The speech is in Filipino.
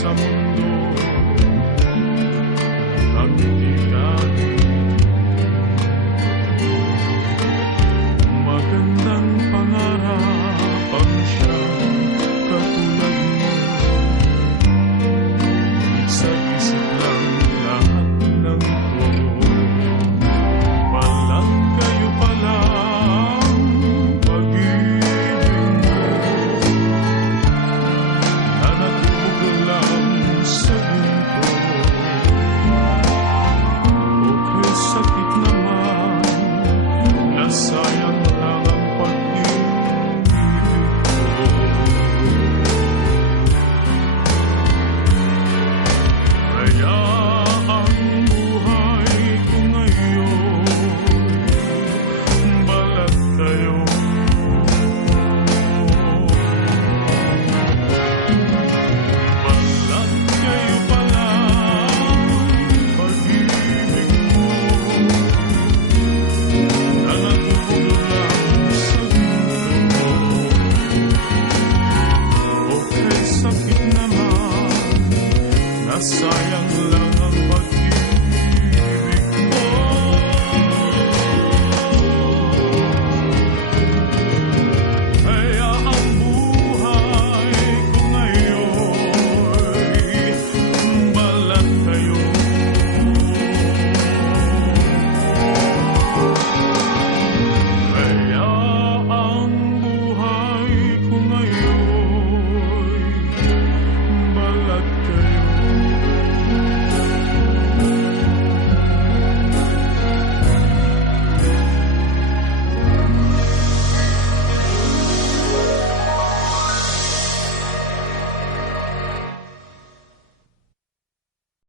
sa mundo ang tirahin. Magandang pangarap ang siyang katulad mo. Isip-isip lang lahat ng to. Balat kayo pala ang pag-ibig mo. Nanatubog lang sa ginto. Okay, sakit naman, nasayang lang ang pag-ibig ko. Kaya ang buhay ko ngayon, balat kayo. Balat kayo pala ang pag-ibig mo. Nanatubog lang sa ginto. Okay, sakit naman, nasayang lang ang pag-ibig ko. Kaya ang buhay ko ngayon, balat kayo. Kaya ang buhay ko ngayon, balat kayo.